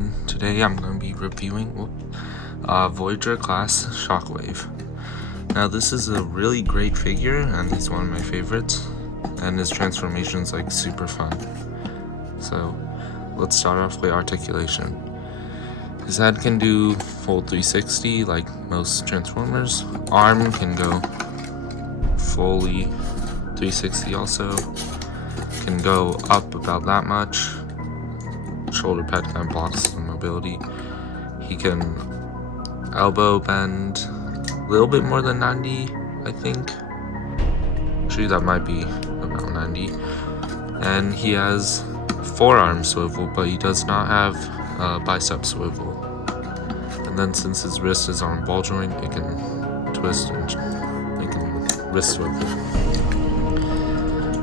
everyone. Today I'm going to be reviewing Voyager class Shockwave. Now this is a really great figure and he's one of my favorites, and his transformation's like super fun. So let's start off with articulation. His head can do full 360 like most Transformers. Arm can go fully 360 also. Can go up about that much. Shoulder pad kind of blocks the mobility. He can elbow bend a little bit more than 90, I think. Actually, that might be about 90. And he has forearm swivel, but he does not have bicep swivel. And then since his wrist is on ball joint, it can twist and it can wrist swivel.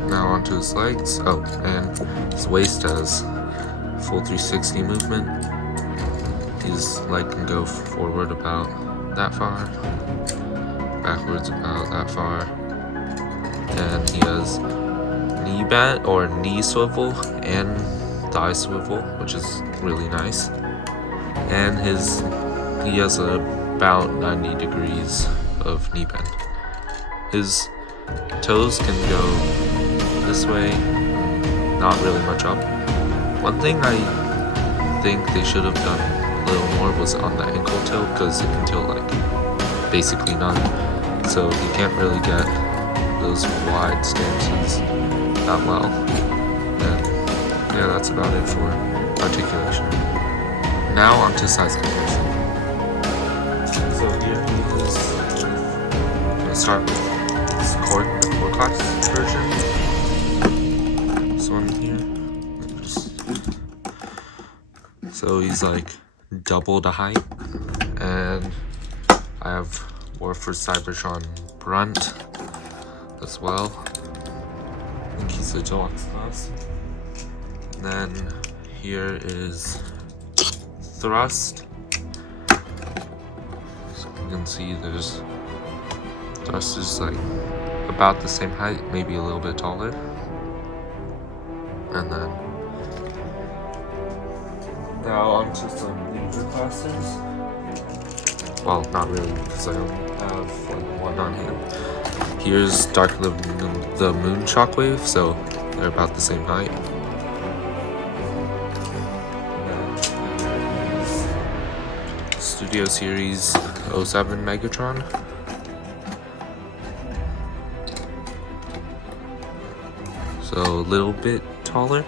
Now onto his legs. Oh, and his waist has full 360 movement. His leg can go forward about that far, backwards about that far, and he has knee bend or knee swivel and thigh swivel, which is really nice. And he has about 90 degrees of knee bend. His toes can go this way, not really much up. One thing I think they should have done a little more was on the ankle tilt, because it can tilt like basically none, so you can't really get those wide stances that well. And yeah, that's about it for articulation. Now on to size comparison. So here he is. I'm going to start with this core class version. This one here. So he's like double the height, and I have Warford Cybertron Brunt as well. I think he's a deluxe class. And then here is Thrust. So you can see there's Thrust is like about the same height, maybe a little bit taller. And then now onto some Legion classes. Well, not really, because I only have like one on hand. Here's Dark of the Moon Shockwave, so they're about the same height. And then Studio Series 07 Megatron. So a little bit taller.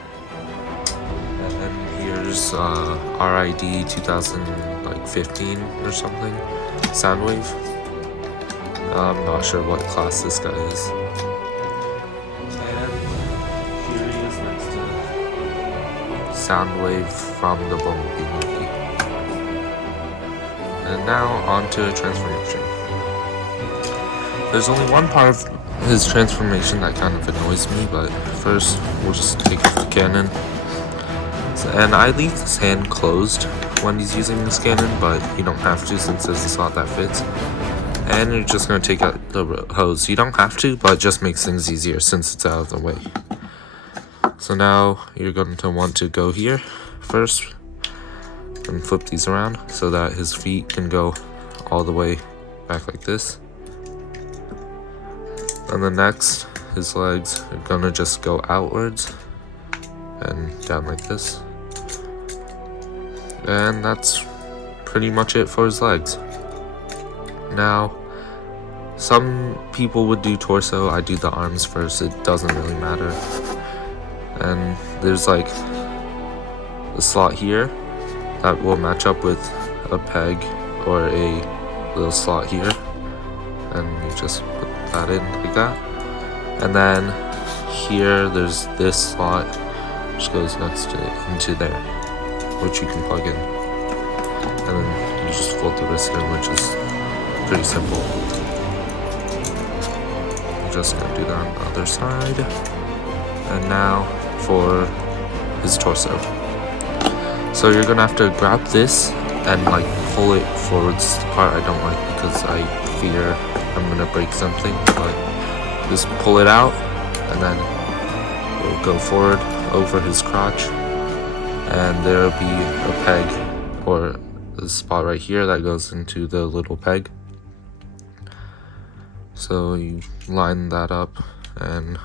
Here's RID 2015 or something, Soundwave. I'm not sure what class this guy is. And here he is next to Soundwave from the Bumblebee movie. And now on to transformation. There's only one part of his transformation that kind of annoys me, but first we'll just take the cannon. And I leave this hand closed when he's using this cannon, but you don't have to since there's a slot that fits. And you're just going to take out the hose. You don't have to, but it just makes things easier since it's out of the way. So now you're going to want to go here first and flip these around so that his feet can go all the way back like this. And then next, his legs are going to just go outwards and down like this. And that's pretty much it for his legs. Now, some people would do torso. I do the arms first. It doesn't really matter. And there's like a slot here that will match up with a peg or a little slot here. And you just put that in like that. And then here there's this slot which goes next to into there, which you can plug in, and then you just fold the wrist in, which is pretty simple. I'm just gonna do that on the other side. And now for his torso. So you're gonna have to grab this and like pull it forwards. The part I don't like because I fear I'm gonna break something, but just pull it out and then it'll go forward over his crotch, and there'll be a peg or a spot right here that goes into the little peg. So you line that up and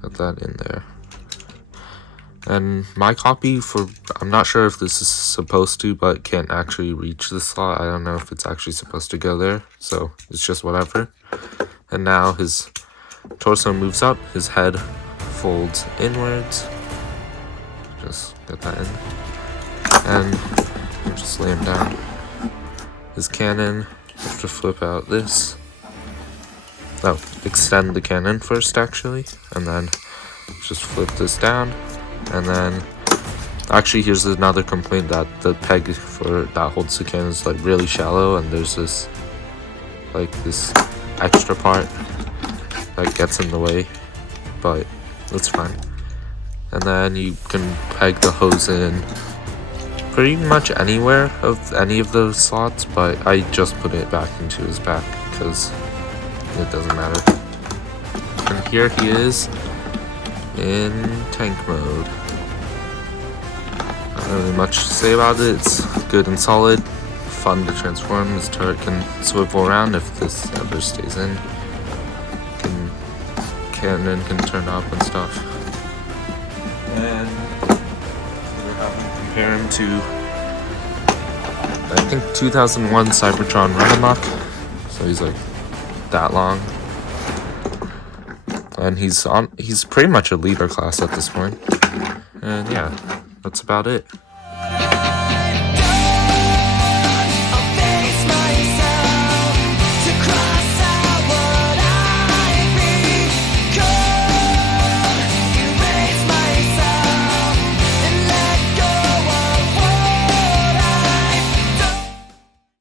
put that in there. And my copy I'm not sure if this is supposed to, but can't actually reach the slot. I don't know if it's actually supposed to go there, so it's just whatever. And now his torso moves up, his head folds inwards. Just get that in. And you just lay him down. His cannon, you have to flip out this. Oh, extend the cannon first actually, and then just flip this down. And then actually here's another complaint, that the peg that holds the cannon is like really shallow, and there's this extra part that gets in the way, but that's fine. And then you can peg the hose in pretty much anywhere of any of those slots, but I just put it back into his back because it doesn't matter. And here he is in tank mode. Not really much to say about it. It's good and solid, fun to transform. His turret can swivel around if this ever stays in. Cannon can turn up and stuff. And we're having to compare him to, I think, 2001 Cybertron Run Amok. So he's like that long. And he's pretty much a leader class at this point. And yeah, that's about it.